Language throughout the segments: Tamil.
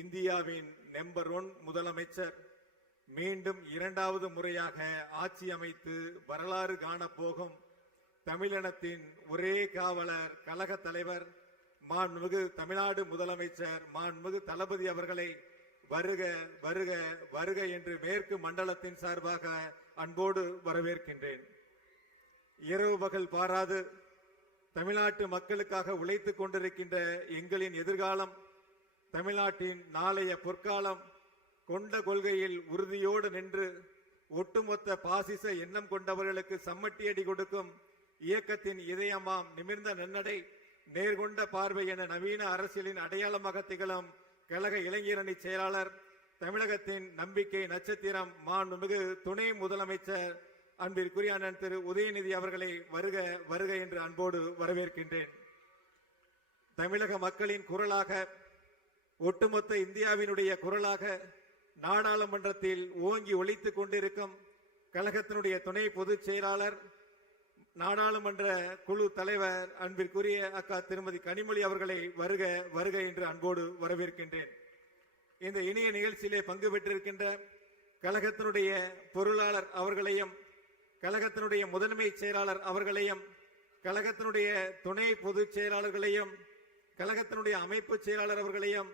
இந்தியாவின் நம்பர் 1 முதலமைச்சர் மீண்டும் இரண்டாவது முறையாக ஆட்சி அமைத்து வரலாறு காணப்போகும் தமிழினத்தின் ஒரே காவலர் கழக தலைவர் மாண்புமிகு தமிழ்நாடு முதலமைச்சர் மாண்புமிகு தளபதி அவர்களை வருக வருக வருக என்று மேற்கு மண்டலத்தின் சார்பாக அன்போடு வரவேற்கின்றேன். இரவு பகல் பாராது தமிழ்நாட்டு மக்களுக்காக உழைத்துக் கொண்டிருக்கின்ற எங்களின் எதிர்காலம், தமிழ்நாட்டின் நாளைய பொற்காலம் கொண்ட கொள்கையில் உறுதியோடு நின்று ஒட்டுமொத்த பாசிச எண்ணம் கொண்டவர்களுக்கு சம்மட்டியடி கொடுக்கும் இயக்கத்தின் இதயமாம் நிமிர்ந்த நன்னடை நேர்கொண்ட பார்வை என நவீன அரசியலின் அடையாளமாக திகழும் கழக இளைஞரணி செயலாளர், தமிழகத்தின் நம்பிக்கை நட்சத்திரம் மாண்புமிகு துணை முதலமைச்சர் அன்பிற்குரிய அண்ணன் திரு உதயநிதி அவர்களை வருக வருக என்று அன்போடு வரவேற்கின்றேன். தமிழக மக்களின் குரலாக, ஒட்டுமொத்த இந்தியாவினுடைய குரலாக நாடாளுமன்றத்தில் ஓங்கி ஒலித்துக் கொண்டிருக்கும் கழகத்தினுடைய துணை பொதுச் செயலாளர், நாடாளுமன்ற குழு தலைவர் அன்பிற்குரிய அக்கா திருமதி கனிமொழி அவர்களை வருக வருக என்று அன்போடு வரவேற்கின்றேன். இந்த இனிய நிகழ்ச்சியிலே பங்கு பெற்றிருக்கின்ற கழகத்தினுடைய பொருளாளர் அவர்களையும், கழகத்தினுடைய முதன்மை செயலாளர் அவர்களையும், கழகத்தினுடைய துணை பொதுச் செயலாளர்களையும், கழகத்தினுடைய அமைப்பு செயலாளர் அவர்களையும்,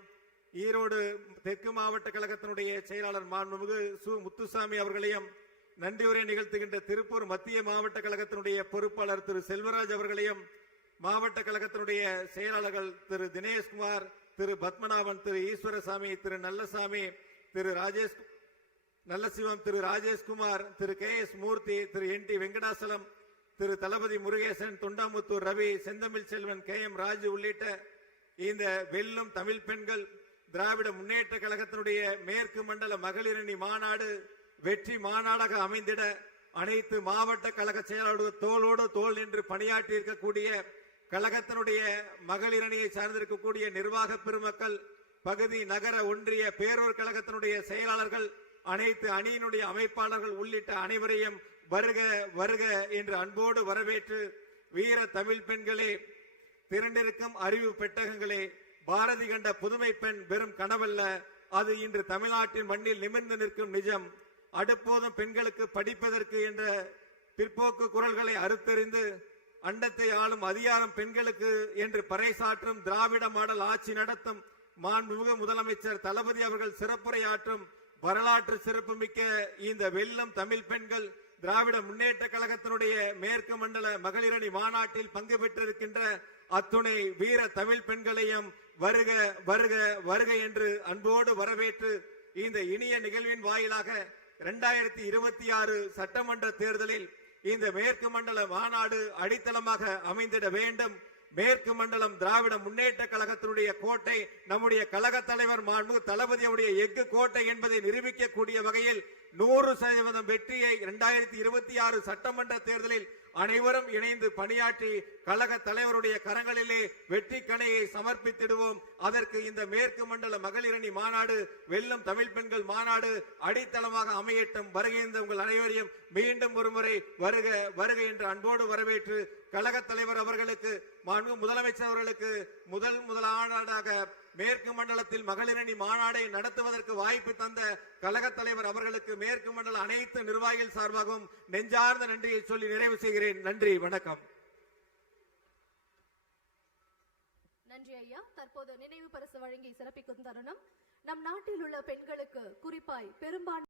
ஈரோடு தெற்கு மாவட்ட கழகத்தினுடைய செயலாளர் மாண்புமிகு சு முத்துசாமி அவர்களையும், நன்றியுரை நிகழ்த்துகின்ற திருப்பூர் மத்திய மாவட்ட கழகத்தினுடைய பொறுப்பாளர் திரு செல்வராஜ் அவர்களையும், மாவட்ட கழகத்தினுடைய செயலாளர்கள் திரு தினேஷ்குமார், திரு பத்மநாபன், திரு ஈஸ்வரசாமி, திரு நல்லசாமி, திரு நல்லசிவம், திரு ராஜேஷ்குமார், திரு கே எஸ் மூர்த்தி, திரு என் டி வெங்கடாசலம், திரு தளபதி முருகேசன், தொண்டாமுத்தூர் ரவி, செந்தமிழ் செல்வன், கே எம் ராஜு உள்ளிட்ட இந்த வெல்லும் தமிழ் பெண்கள் திராவிட முன்னேற்ற கழகத்தினுடைய மேற்கு மண்டல மகளிரணி மாநாடு வெற்றி மாநாடாக அமைந்திட அனைத்து மாவட்ட கழக செயலாளர்கள் தோளோடு தோள் நின்று பணியாற்றி இருக்கக்கூடிய கழகத்தினுடைய மகளிரணியை சார்ந்திருக்கக்கூடிய நிர்வாக பெருமக்கள், பகுதி நகர ஒன்றிய பேரூர் கழகத்தினுடைய செயலாளர்கள், அனைத்து அணியினுடைய அமைப்பாளர்கள் உள்ளிட்ட அனைவரையும் வருக வருக என்று அன்போடு வரவேற்று, வீர தமிழ் பெண்களே, திரண்டிருக்கும் அறிவு பெட்டகங்களே, பாரதி கண்ட புதுமை பெண் வெறும் கனவல்ல, அது இன்று தமிழ்நாட்டின் மண்ணில் நிமிர்ந்து நிற்கும் நிஜம். அடுப்போதும் பெண்களுக்கு படிப்பதற்கு என்ற பிற்போக்கு குரல்களை அறுத்தறிந்து அண்டத்தை ஆளும் அதிகாரம் பெண்களுக்கு என்று பறைசாற்றும் திராவிட மாடல் ஆட்சி நடத்தும் மாண்புமிகு முதலமைச்சர் தளபதி அவர்கள் சிறப்புரையாற்றும் வரலாற்று சிறப்புமிக்க இந்த வெல்லும் தமிழ் பெண்கள் திராவிட முன்னேற்ற கழகத்தினுடைய மேற்கு மண்டல மகளிரணி மாநாட்டில் பங்கு பெற்றிருக்கின்ற அத்துணை வீர தமிழ் பெண்களையும் வருக வருக வருக என்று அன்போடு வரவேற்று, இந்த இனிய நிகழ்வின் வாயிலாக 2026 சட்டமன்ற தேர்தலில் இந்த மேற்கு மண்டல மாநாடு அடித்தளமாக அமைந்திட வேண்டும். மேற்கு மண்டலம் திராவிட முன்னேற்ற கழகத்தினுடைய கோட்டை, நம்முடைய கழக தலைவர் மாண்புமிகு தளபதியுடைய எஃகு கோட்டை என்பதை நிரூபிக்கக்கூடிய வகையில் 100% வெற்றியை 2026 சட்டமன்ற தேர்தலில் அனைவரும் இணைந்து பணியாற்றி கழக தலைவருடைய கரங்களிலே வெற்றி கணையை சமர்ப்பித்திடுவோம். அதற்கு இந்த மேற்கு மண்டல மகளிரணி மாநாடு, வெல்லும் தமிழ் பெண்கள் மாநாடு அடித்தளமாக அமையட்டும். வருகின்ற உங்கள் அனைவரையும் மீண்டும் ஒருமுறை வருக வருக என்று அன்போடு வரவேற்று, கழக தலைவர் அவர்களுக்கு, முதலமைச்சர் அவர்களுக்கு முதலாவதாக மேற்கு மண்டலத்தில் மகளிரணி மாநாடை நடத்துவதற்கு வாய்ப்பு தந்த கழக தலைவர் அவர்களுக்கு மேற்கு மண்டல அனைத்து நிர்வாகிகள் சார்பாகவும் நெஞ்சார்ந்த நன்றியை சொல்லி நிறைவு செய்கிறேன். நன்றி, வணக்கம். நன்றி ஐயா. தற்போது நினைவு பரிசு வழங்கி சிறப்பிக்கும் தருணம். நம் நாட்டில் உள்ள பெண்களுக்கு, குறிப்பாய் பெரும்பான்மை